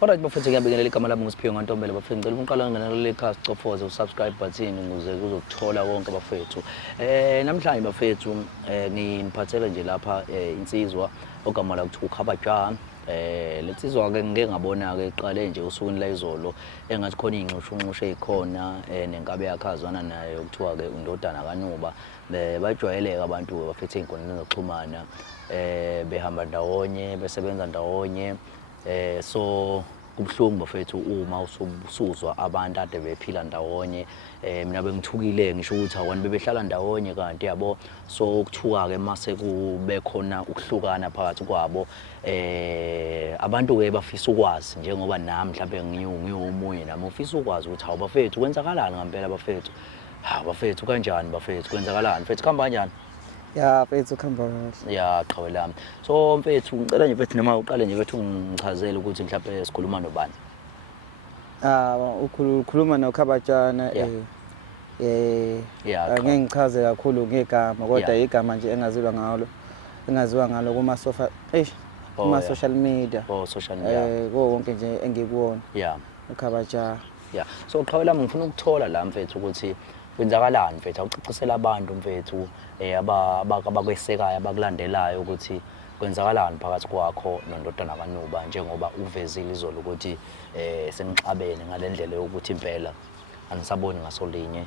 Alright bafethu ngiyabingelela igama lami nguSiphiwe Ngantombela bafethu ngicela uqala ungenela le cast cofoze usubscribe button ukuze kuzokuthola konke bafethu. Namhlanje bafethu nginiphathele nje lapha insizwa ogama la kuthi uKhabajana. Lensizwa ke ngeke ngabona ke iqale nje usukwini la izolo engathi khona ingxushunxushe ezikhona nenkabe yakhazwana nayo kuthiwa ke undodana kaNuba. Bajwayeleka abantu bafethu einkundleni zokuxhumana behamba ndawonye besebenza ndawonye. So kubhlungu bafethu uma usuzwa abantu ade bephila ndawonye. Mina bengithukile ngisho ukuthi awani bebehlala ndawonye kanti yabo so ukuthuka ke mase kube khona ukuhlukana phakathi kwabo. Abantu ke bafisa ukwazi njengoba nami mhlawumbe ngiyomunye nami ufisa ukwazi ukuthi hawu bafethu kwenzakalani ngempela bafethu. Ha bafethu kanjani bafethu kwenzakalani mfethu khamba kanjani? Ya mfethu khamba kahle. Ya qhawe lami. So mfethu ngicela nje mfethu noma uqale nje mfethu ungichazele ukuthi mhlawumbe sikhuluma nobani. Ukhuluma noKhabajana ngeke ngichaze kakhulu ngegama kodwa igama nje engaziwa ngalo kuma social media. Social media. Konke nje engikuwona. Yeah. uKhabajana. Yeah. So qhawe lami ngifuna ukuthola la mfethu ukuthi kwenzakalani mfethu awuxoxisela abantu mfethu abakwesekayo abakulandelayo ukuthi kwenzakalani phakathi kwakho nondodana kaNuba njengoba uvezile izolo ukuthi senixabene ngalendlela yokuthi impela anisaboni ngasolinye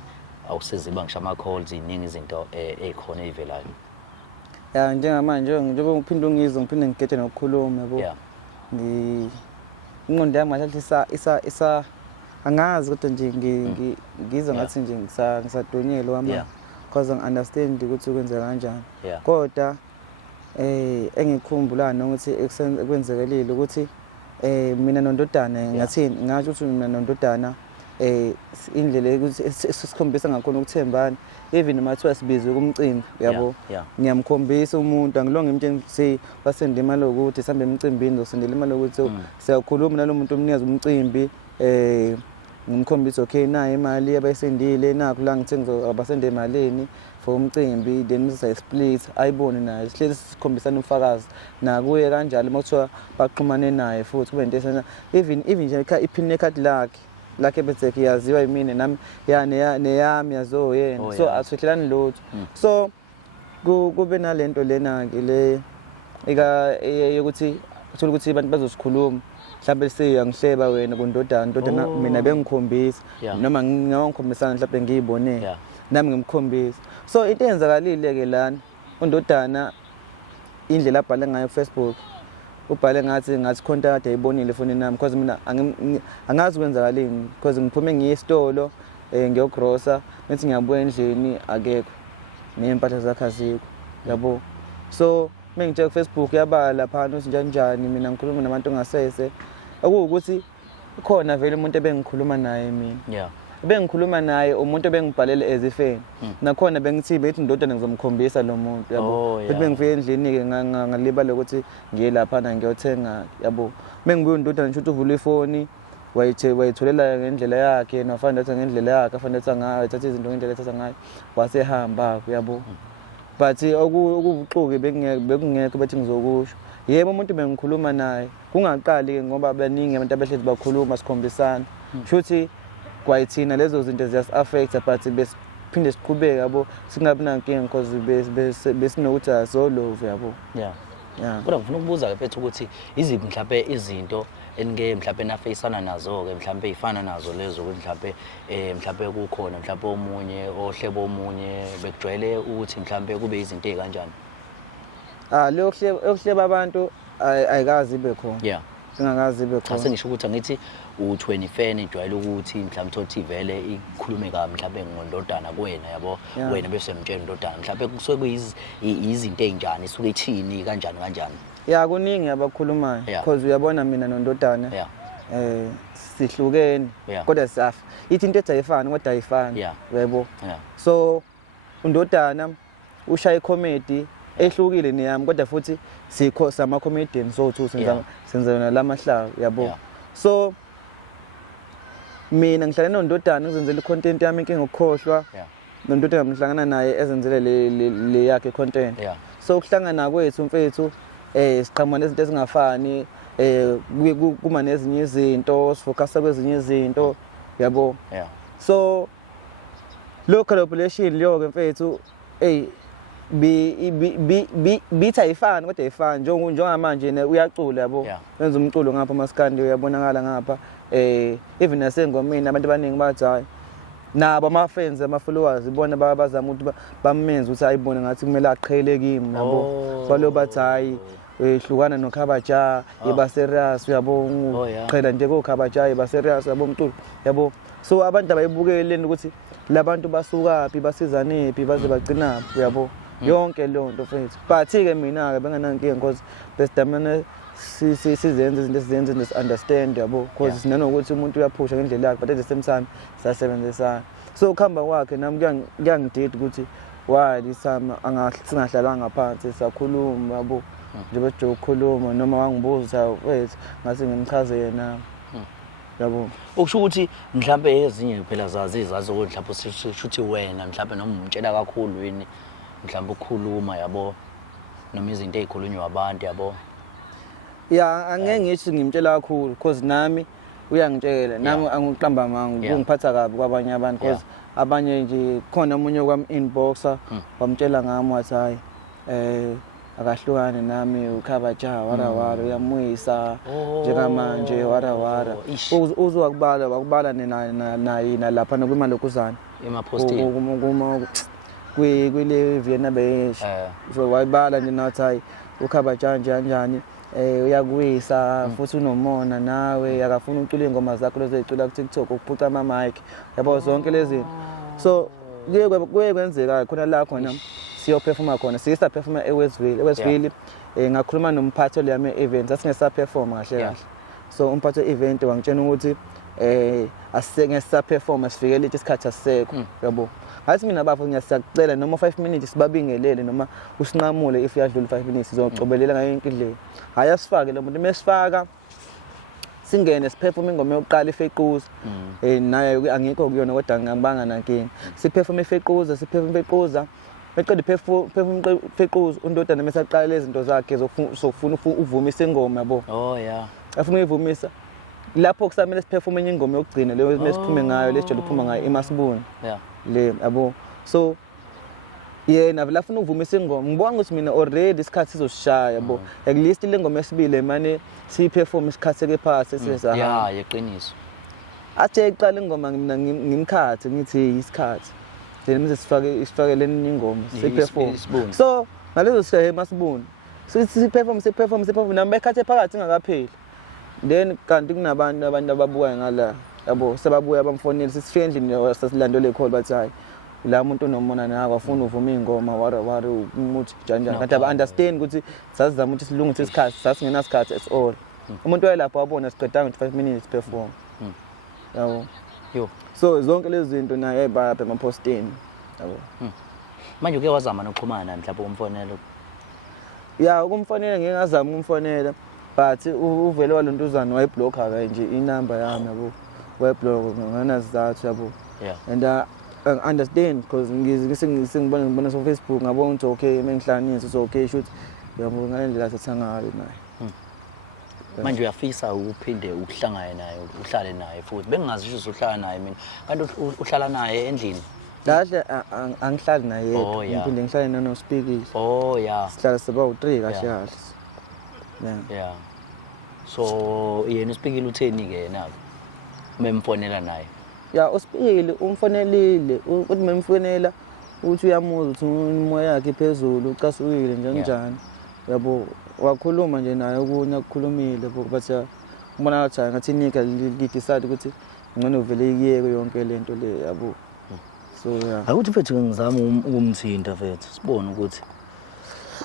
awusiziba ngisho ama calls iningi izinto ezikhona ezivelayo. Ya njengamanje njengoba ngiphinda ngiphinde ngigede nokukhuluma yabo. Yeah. Ingqondo yami ngathi isa angazi kodwa nje ngizwa ngathi nje ngisadonyelwa wami because ngiunderstand ukuthi kwenza kanjani. Kodwa engikhumbula ukuthi ekwenzekelile ukuthi mina nondodana ngathini ngasho ukuthi mina nondodana indlela ukuthi sikhombisa ngakhona ukuthembana even mathiwa sibizwe kumcimbi yabo ngiyamkhombisa umuntu angilonge imtsheni wasende imali ukuthi sihambe emcimbini zosendela imali ukuthi siyakhuluma nalomuntu omnikazi umcimbi ngimkhombisa okay nayo imali abayisendile nakho la ngithenga abasende emalini for umcimbi then siza-split ayibone naye sihlezi sikhombisana ubufakazi nakuye kanjalo makuthiwa baxhumane naye futhi kube into esena even nje iphini card lakhe bese yaziwa yimini nami neyami yazo yena so asihlelani lutho. So kube nalento lena ke le yokuthi uthola ukuthi abantu bazosikhuluma mhlawumbe siyangihleba wena kundodana mina bengikhombisa noma ngingakhombisana mhlawumbe ngiyibone nami ngimkhombisa. So into eyenzakalile ke lana undodana indlela abhale ngayo Facebook ubhale ngathi contact ayibonile efoni nami because mina angazi kwenzakaleni because ngiphume ngiye esitolo ngiyogrosa methi ngiyabuya endlini akekho nempahla zakhe azikho yabo. So mengithe kuFacebook yabala phana uthi njani mina ngikhuluma nabantu ngasese akuwukuthi khona vele umuntu ebengikhuluma naye mina bengikhuluma naye umuntu ebengibhalele as ifeni nakhona bengithi bethi indodana ngizomkhombisa lo muntu yabo bethi bengifike endlini ke ngalibala ukuthi ngiye lapha na ngiyothenga yabo mengibuye indodana ngisho ukuthi uvula ifoni wayitholela ngendlela yakhe nofana ethatha ngendlela yakhe afana ethatha ngayo ethatha izinto ngendlela ethatha ngayo wasehamba yabo. But okubuxuki bekungekho bathi ngizokusho yebo umuntu bengikhuluma naye kungaqali ke ngoba abaningi abantu abahlezi bakhuluma sikhombisana futhi kwayithina lezo zinto ziyas-affect but besiphinde siqhubeke yabo singabi nankinga because besinokuthi azolove yabo. Kodwa ngifuna ukubuza ke mfethu ukuthi iziphi mhlawumbe izinto enike mhlawumbe nafeyisana nazo ke mhlawumbe ezifana nazo lezo ukuthi mhlawumbe kukhona mhlawumbe omunye ohlebo omunye bekujwayele ukuthi mhlawumbe kube izinto ezikanjani? Lo ohleba abantu ayikazi ibe khona. Singakazi ibe khona. Asengisho ukuthi angithi u20 fan ijwayele ukuthi mhlawumbe thothi vele ikhulume kabi mhlawumbe ngondodana kuwena yabo wena bese mtshela indodana mhlawumbe kusuke kuyizinto ezinjani isuke ithini kanjani. Ya kuningi abakhulumayo because uyabona mina nondodana sihlukene kodwa sisafa ithi into ejayifana kodwa ayifani yebo. So undodana ushaya comedy ehlukile neyami kodwa futhi sikho sama comedian so two senza yona lamahlavu yabo. So mina ngihlala nondodana uzenzela icontent yami inkinga ukukhohlwa nondodana ngihlangana naye ezenzele le yakhe content. So ukuhlangana kwethu mfethu siqhamuka nezinto ezingafani kuma nezinye izinto sifocus kwezinye izinto yabo. Yeah. So lo collaboration leyo ke mfethu beat ayifani kodwa ayifani njengamanje uyacula yabo. Wenza umculo ngapha maskandi uyabonakala ngapha even nasengomeni abantu abaningi bathi hayi nabo ama fans ama followers ibona bazama ukuthi bamenze ukuthi ayibone ngathi kumele aqhele kimi yabo. Balo bathi hayi ehlukana noKhabaja yeba serious uyabo qhela nje koKhabaja yeba serious yabo umculo yabo. So abantu abayibukeleni ukuthi labantu basukaphi basizanephi baze bagcina yabo yonke lonto mfethu. But ke mina ke benganankinga because bestamana sizenze izinto sizenze understand yabo because sinanokuthi umuntu uyaphusha ngendlela yakhe but at the same time sasebenzisana. So khamba kwakhe nami kuyangidida ukuthi why sama singahlalanga phansi sakhuluma yabo njengoba ukukhuluma noma wangibuza wethu ngase ngimchaze yena yabo. Ukusho ukuthi mhlambe ezinye phela zazi ukuthi mhlawumbe sishuthi wena mhlambe noma umtshela kakhulu yini mhlambe ukukhuluma yabo noma izinto ezikhulunywa abantu yabo. Yeah, angeke ngithi ngimtshela kakhulu because nami uyangitshela nami angiqamba manga kungiphatha kabi kwabanye abantu because abanye nje khona umunye kwami inboxer wamtshela ngami wathi hayi akahlukane nami uKhabaja wara uyamuyisa njengamanje wara uzwakubala wakubala nina lapha nokumalokuzana emapostini kwile Vienna Beach. So wayibala nje nathi hayi uKhabaja kanjani uyakuyisa futhi unomona nawe akafuna ucula ingoma zakho lezicula ku TikTok ukuphuca ama mic yabo zonke lezi. So kuye kwenzeka khona la khona siyoperforma khona siyisa performa eWestville ngakhuluma nomphathi le yami events asingesa perform kahle. So umphathi event wangitshena ukuthi asingesa perform sifikele isikhathi asisekho yabo. Hathi mina bafo ngiyasacela noma 5 minutes sibabingelele noma usinqamule if yadlula 5 minutes sizocobelela ngayo inkindleni. Hayi asifake lo muntu mesifaka singene siperform ingoma yokuqala ifequza naye angikho kuyona kodwa ngibanga nankingi siperform ifequza beqeda iperform ifequza undodana mesaqala lezi zinto zakhe zokufuna uvumisa ingoma yabo. Afuna uyivumisa lapho kusamele siperform enye ingoma yokugcina leyo mesiphume ngayo lesijolo uphuma ngayo eMasibuni le yabo. So yena vela afuna ukuvumisa ingoma ngibona ukuthi mina already isikhathi sizosishaya yabo at least le ngoma esibile manje siperform isikhathi seke phasi sesizahamba yeqiniso athe iqala ingoma mina ngimkhathi ngithi isikhathi then mase sifake lenye ingoma siperform. So ngalezo sishaya eMasibuni siperform nami bekhathe phakathi ngakapheli then kanti kunabantu ababuka ngala yabo sebabuya bamfonela sisifike endlini sasilandole call bathi hayi la muntu nomona naka afuna uvuma ingoma wara umuthi njani kanti aba understand ukuthi sasizama ukuthi silungise isikhathi sasingena isikhathi at all. Umuntu wayelapha wabona siqedanga 5 minutes perform yabo. So zonke lezi zinto naye bayapha emapostini yabo. Manje uke wazama nokuxhumana mhlawumbe umfonela ukumfonela ngeke ngazama ukumfonela but uvele walontuzana wayiblocker kanje inamba yami yabo wayiblock nganazathu yabo. And I understand because ngibona so Facebook ngabona ukuthi okay mengihlanisa so okay shoot yabo ngalendlela sathangalo naye. Manje uyafisa ukuphinde ukuhlangana naye uhlale naye futhi bengingazi ukuthi uhlala naye mina kanti uhlala naye endlini kahle angihlali naye ngiphinde ngihlale noSpeakile. Sihlala siba u3 kahle. So yena uSpeakile utheni ke yena memfonela naye? uSpeakile umfonelile uthi memfonela uthi uyamuza ukuthi umoya yakhe phezulu ucasukile njani yabo wakhuluma nje naye ukunya kukhulumile bathi ubona ukuthi ngathi inika decide ukuthi ngcono vele ikiyeke yonke lento le yabo. So akuthi mfethu ngizama ukumthinta mfethu sibone ukuthi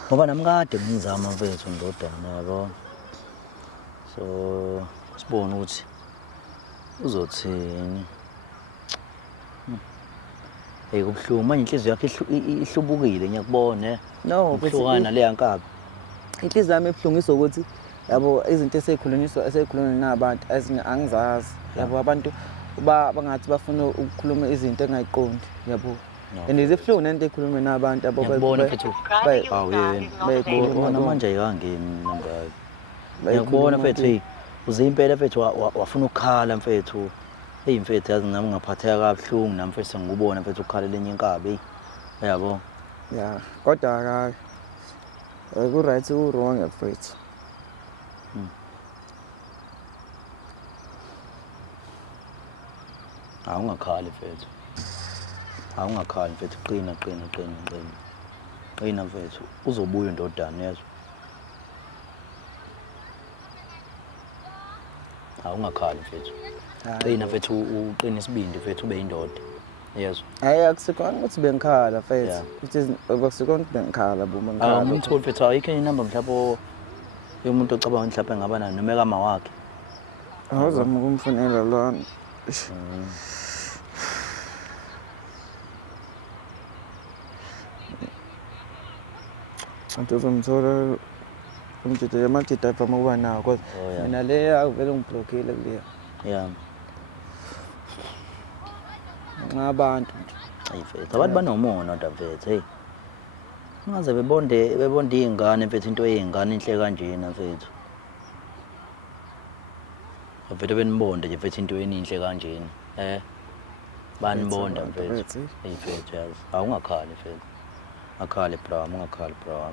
ngoba nami kade ngizama mfethu ndodana yabo. So sibone ukuthi uzothini. Kubhlungu manje inhliziyo yakhe ihlubukile ngiyakubona no kuhlukana le yankabi. Inhliziyo yami ebhlungu isokuthi yabo izinto esekhulunywa nabantu angizazi yabo abantu bangathi bafuna ukukhuluma izinto engayiqondi yabo. And izifhlungu nento ekhulunywa nabantu abo bayibona mfethu bayibona manje ayikangeni number Ngiyakubona mfethu hey uze impela mfethu wafuna ukukhala mfethu. Hey mfethu yazi nami ngaphatheka kabuhlungu nami mfethu sengikubona mfethu ukukhala lenye inkabi hey. Yabo. Ya, kodwa akayi. Ku right ku wrong mfethu. Awungakhali mfethu. Awungakhali mfethu qina. Qina mfethu uzobuya indodana yezwa. Awungakhali mfethu. Qina mfethu uqina isibindi mfethu ube indoda. Yezwa. Hayi akusikhona ukuthi bengikhala mfethu. Ukuthi akusikhona ukuthi bengikhala buma ngikhala. Ngimtholi mfethu ayikho inamba mhlawumbe yomuntu ocabanga mhlawumbe ngaba nayo noma ekama wakhe. Awuzama ukumfunela lona. Uzomthola umthetho yamathetho avama ukuba nawo kodwa mina le akuvele ngiblockile kuleya. Yeah. Ngabantu Hayi mfethu abantu banomona kodwa mfethu hey. Ungaze bebonde izingane mfethu into eyingane inhle kanjena mfethu. Mfethu benibonde nje mfethu into eninhle kanjena. Banibonda mfethu. Hey mfethu yazi. Awungakhali mfethu. Akhale bro, ungakhali bro.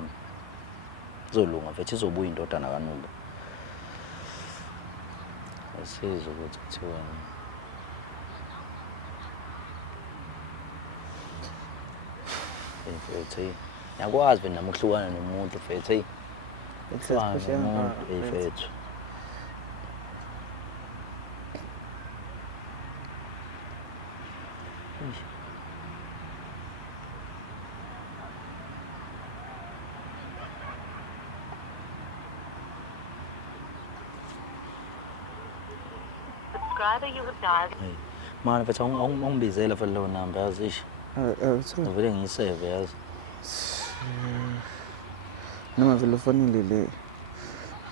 Zolunga mfethu izobuya indodana kaNuba. Asizo ukuthi kuthiwa mfethu. Yakwazi wena nami ukuhlukana nomuntu mfethu hey. Ukuhlukana hey mfethu. You have dialed. Hey. Manje mfethu ungibizela for low number yazi. Ngivele ngiyiseve yazi. Noma vele ufonile le.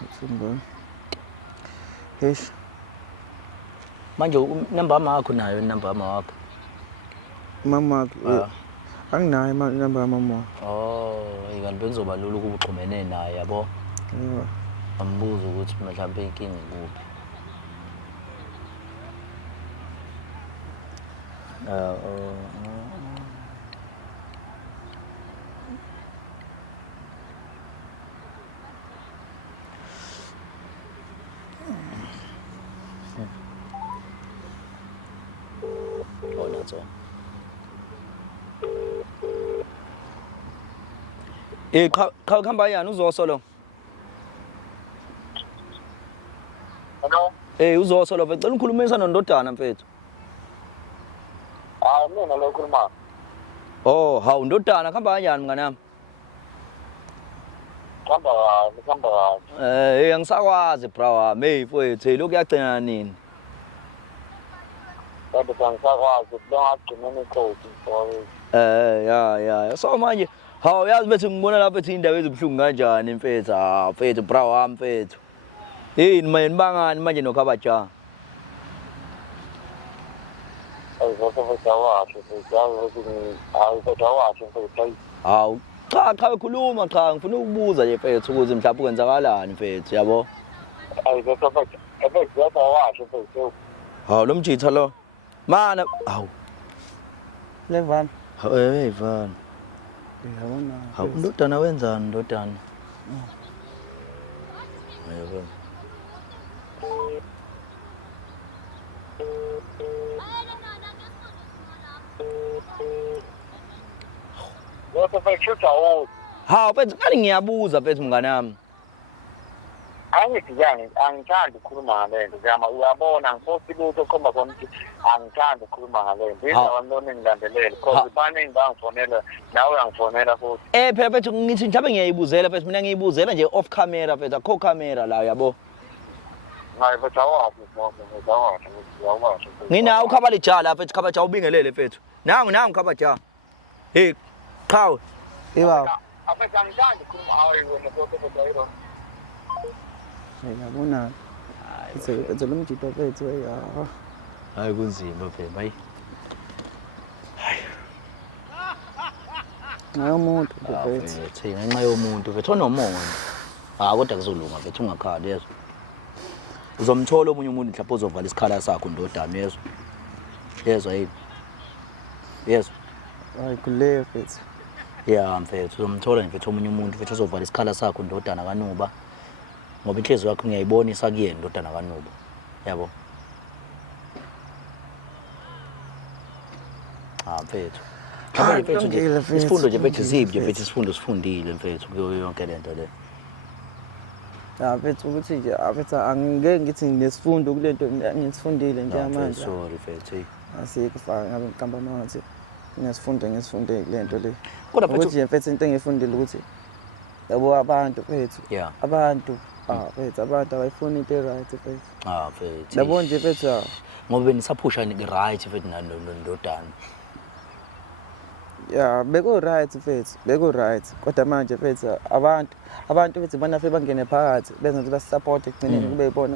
Uthumba. Hesh. Manje number yakho nayo number yakho. Mama anginayo inamba yamama. Ikanti bekuzoba lula ukuba uxhumene naye yabo. Yeah. Ambuza ukuthi mhlawumbe inkinga ikuphi. That's all. Khamba yana uzosolo. Hello. Uzosolo mfethu. Cela ukhulumisa nondodana mfethu. Mina lo khuluma. Hawu ndodana khamba kanjani mnganami? Khamba. Angisakwazi bro wami. Hey mfethu, lokhu yagcina nini? Kodwa sangisakwazi ukugcina nekhosi for. Ya. So manje hawu yazi mfethu ngibona lapha ethi indawo ezibhlungu kanjani mfethu. Mfethu bro wami mfethu. Hey manje bangani manje nokhabaja? Hawu cha ekhuluma cha ngifuna ukubuza nje mfethu ukuthi mhlawumbe kwenzakalani mfethu yabo. Hawu lo mjitha lo. Mana hawu. Levan. Hey Van. Ngiyabona. Hawu ndodana wenzani ndodana? Yebo. Hawu mfethu kani ngiyabuza mfethu mngane wami. Angithandi ukukhuluma ngale nto zama uyabona ngifosi lutho khomba khona ukuthi angithandi ukukhuluma ngale nto indaba lona ngilandelele because baningi bangifonela nawe uyangifonela futhi Phela mfethu ngithi mhlawumbe ngiyayibuzela mfethu mina ngiyibuzela nje off camera mfethu akho camera la yabo. ngabe bajawazi Nginawo ukhabala ijala mfethu khabaja ubingelele mfethu. Nangu khabaja. Hey qhawe. Baba. Afethu angithandi ukukhuluma hayi wena futhi kodwa ngiyabona. Ithe lo mjito mfethu ya. Hayi kunzima phela hayi. Nayo umuntu mfethu. Ngenxa yomuntu mfethu onomongo. kodwa kuzolunga mfethu ungakhali yezwa. Uzomthola omunye umuntu mhlawumbe ozovala isikhala sakho ndodana yezwa. Yezwa yini? Yezwa. Hayi kuleyo mfethu. Yeah mfethu uzomthola mfethu omunye umuntu mfethu ozovala isikhala sakho ndodana kaNuba. Ngoba inhliziyo yakho ngiyayibona isakuyena ndodana kaNuba. Yabo. Mfethu. Mfethu nje isifundo nje mfethu siphi mfethu isifundo sifundile mfethu kuyo yonke lento le. Mfethu ukuthi nje mfethu angeke ngithi nesifundo kulento ngisifundile nje manje. Sorry mfethu. Asikho fa ngabe ngikamba manje. Ngisifundile lento le. Kodwa ukuthi mfethu into engifundile ukuthi yabo abantu mfethu. Yeah. Abantu mfethu abantu abayifuni into right mfethu. Mfethu. Yabo nje mfethu ngoba benisaphusha ni right mfethu nandodana. Yeah, beko right mfethu. Kodwa manje mfethu abantu mfethu banafe bangene phakathi benza ukuthi basupport ekugcineni kube yibona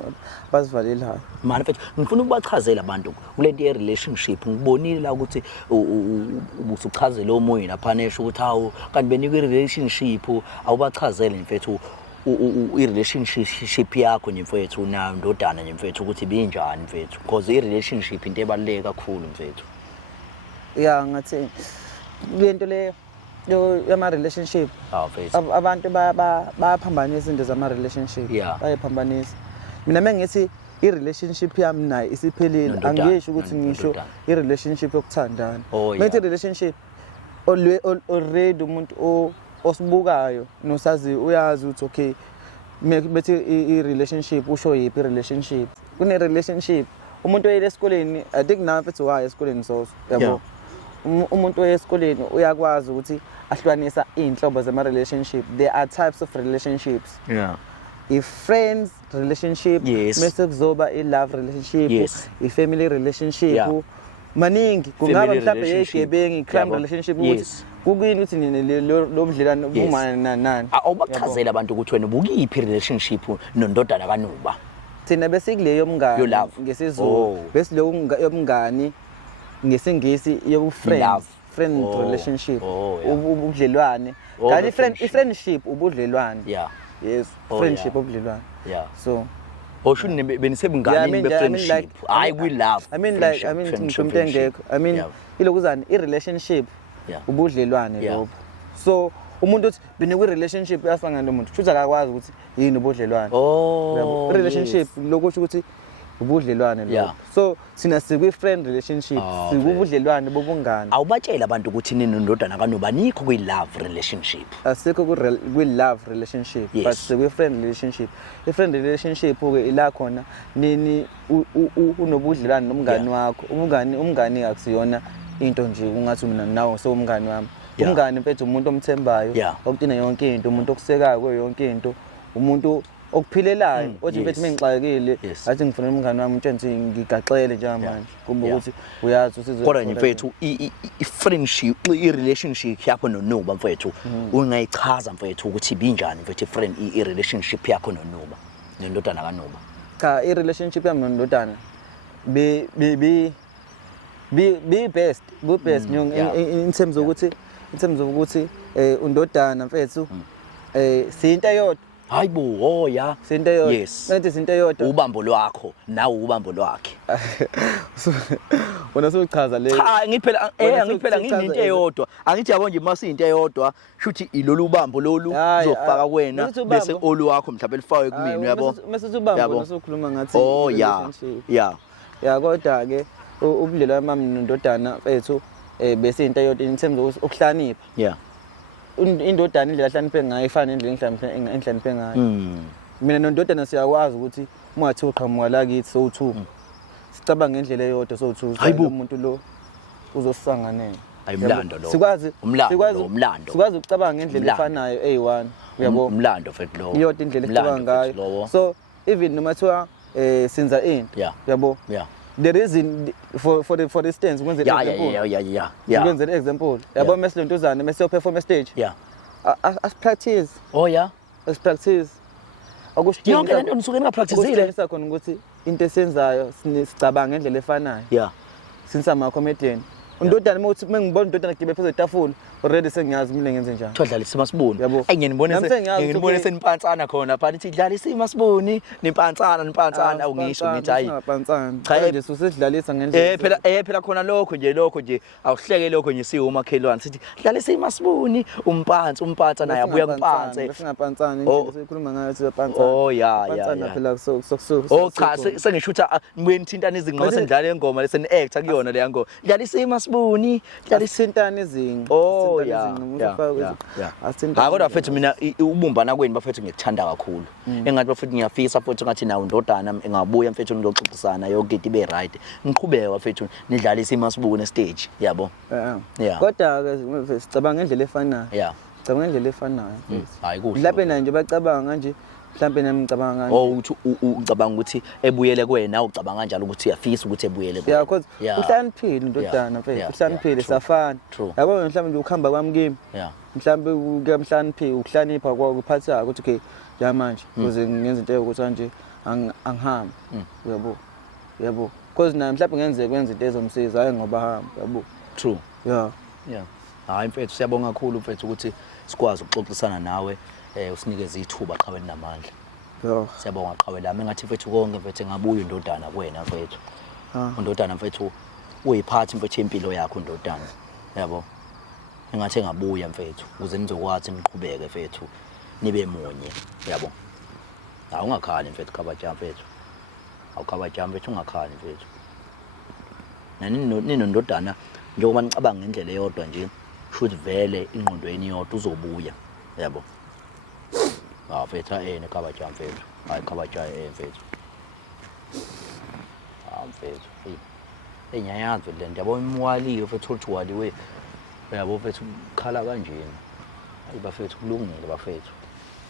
basivalelayo. Manje mfethu ngifuna ukubachazela abantu kulento ye relationship ngibonile la ukuthi ubusuchazela omunye lapha nesho ukuthi hawu kanti benikwe relationship awubachazele mfethu i-relationship yakho nje mfethu nayo ndodana nje mfethu ukuthi binjani mfethu because i-relationship into ebaluleke kakhulu mfethu. Yeah ngathi lento le yama relationship mfethu abantu bayaphambanisa into zama relationship bayaphambanisa. Mina mengithi i-relationship yami nayo isiphelile angisho ukuthi ngisho i-relationship yokuthandana. Methi relationship already umuntu osibukayo nosazi uyazi ukuthi okay bethi i-relationship usho yipi relationship kune relationship umuntu oyile esikoleni I think nawe mfethu waya esikoleni so yabo umuntu oyesikoleni uyakwazi ukuthi ahlukanisa inhlobo zama relationship. There are types of relationships. I-friends relationship bese kuzoba i-love relationship, i-family relationship maningi kungaba mhlawumbe yegebengi crime relationship ukuthi kuyini ukuthi nini lo budlelwano bumana nani. Awubachazela abantu ukuthi wena ubukiphi relationship nondodana kaNuba. Thina bese kuleyo mngani ngesizulu bese lo yomngani ngesingisi friend relationship ubudlelwane kanti friendship ubudlelwane. Yes friendship ubudlelwane. So shouldn't benisebungani be-friendship hayi kwi-love. I mean umuntu engekho ilokuzana i-relationship ubudlelwane lobo. So umuntu uthi benikwe relationship yasangana nomuntu futhi akakwazi ukuthi yini ubudlelwane. Relationship lokusho ukuthi ubudlelwane lo. So sina sikwi-friend relationship sikubudlelwane bobungani. Awubatshela abantu ukuthi nini nondodana kaNuba nikho kwi-love relationship. Asikho kwi-love relationship but sikwi-friend relationship. I-friend relationship ke ila khona nini unobudlelwane nomngani wakho. Umngani akusiyona into nje ungathi mina nawe so umngani wami. Umngani mfethu umuntu omthembayo okutina yonke into umuntu okusekayo kuyo yonke into umuntu okuphilelayo othi mfethu mengixakekile athi ngifuna umngani wami untshentshi ngigaxele njengamanje kumbe ukuthi uyazi usizo. Kodwa nje mfethu i-friendship i-relationship yakho noNuba mfethu ungayichaza mfethu ukuthi binjani mfethu i-relationship yakho noNuba nendodana kaNuba. Cha i-relationship yami nondodana be best in terms ukuthi undodana mfethu sinto eyodwa. Hayibo sinto eyodwa. Manje sinto eyodwa ubambo lwakho nawe ubambo lwakhe. Wona sochaza le. Cha ngiphela nginento eyodwa. Angithi yabo nje mase into eyodwa shuthi ilolu ubambo lolu uzofaka kuwena bese olwakho mhlawumbe lifakwe kumina yabo. Mase ubambo nosokhuluma ngathi kodwa ke ubudlelwane mami nondodana mfethu bese into eyodwa in terms okuhlanipha. Indodana indlela ahlanipe ngayo ifana nendlela engihlanipe ngayo. Mina nondodana siyakwazi ukuthi ungathi uqhamuka la kithi so2 sicabanga ngendlela eyodwa so2 umuntu lo uzosisanganela. Ayimlando lo. Sikwazi umlando. Sikwazi ukucabanga ngendlela efanayo A1 uyabo. Umlando mfethu lo. Iyodwa indlela ecabanga ngayo. So even noma thiwa sinza into uyabo. The reason for instance when when the example yabo mase lontuzana mase perform stage as practice as practice akusho yonke lento nisuke ningapracticeile khona ukuthi into esenzayo sicabanga ngendlela efanayo since ama comedian undodana mengibona undodana gibe phezu kwetafula already sengiyazi mina ngenze njani. Dlalisa imasibuni. Yabo. Nginibone seniphantsana khona phakathi ithi dlalisa imasibuni niphantsana awungisho ngithi hayi. Cha nje susidlalisa ngendlela. Phela khona lokho nje awuhleke lokho nje siwe umakhelwane sithi dlalisa imasibuni umpantsa naye abuya kumpantse. Singapantsana nje sikhuluma ngayo siyapantsana. Oh ya. Phela sokusuka. Oh cha sengishutha nibuye nithintana izinqomo sendlala ingoma leseni actor kuyona le yango. Dlalisa imasibuni, dlalisa Sintana izinga. Oh ya. Kodwa futhi mina ubumbana kweni bafethu ngikuthanda kakhulu. Engathi bafethu ngiyafisa futhi ngathi nawo ndodana engabuya mfethu ngizoxoxisana yonke into ibe right. Ngiqhubeka bafethu nidlalisa imasibuni stage yabo. Yeah. Kodwa ke sicabanga ngendlela efanayo. Yeah. Cabanga ngendlela efanayo. Hayi kuhle. Mhlawumbe naye nje bacabanga nje mhlawumbe nami ngicabanga kanje. Oh uthi ucabanga ukuthi ebuyele kuwena ucabanga kanjalo ukuthi uyafisa ukuthi ebuyele kuwena. Yeah, because uhlaniphile indodana mfethu, uhlaniphile safana. Yabo mhlawumbe nje ukuhamba kwami kimi. Yeah. Mhlawumbe ukuyamhlaniphile, ukuhlanipha kwakuphatha ukuthi okay ja manje ukuze ngenze into ukuthi kanje angihambe. Yabo. Because naye mhlawumbe ngenzeka kwenza into ezomsiza hayi ngoba hamba, yabo. True. Yeah. Hayi mfethu siyabonga kakhulu mfethu ukuthi sikwazi ukuxoxisana nawe usinikeze ithuba qawe namandla. Siyabonga qawe lami ngathi mfethu konke mfethu ngabuya indodana kuwena mfethu. Undodana mfethu uyiphathi mfethu impilo yakho ndodana. Yabo. Engathi ngabuya mfethu ukuze nizokwazi niqhubeke mfethu nibe munye. Yabo. Ungakhali mfethu Khabaja mfethu. Awukhabaja mfethu ungakhali mfethu. Ninondodana njengoba nicabanga ngendlela eyodwa nje should vele ingqondweni yodwa uzobuya. Yabo. Mfethu neKhabaja mfethu. Hayi Khabaja mfethu. Mfethu. Ngiyayazi le nto yabo imwaliwe mfethu uthi waliwe. Yabo mfethu khala kanjena. Hayi bafethu kulungile bafethu.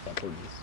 Yaxolisa.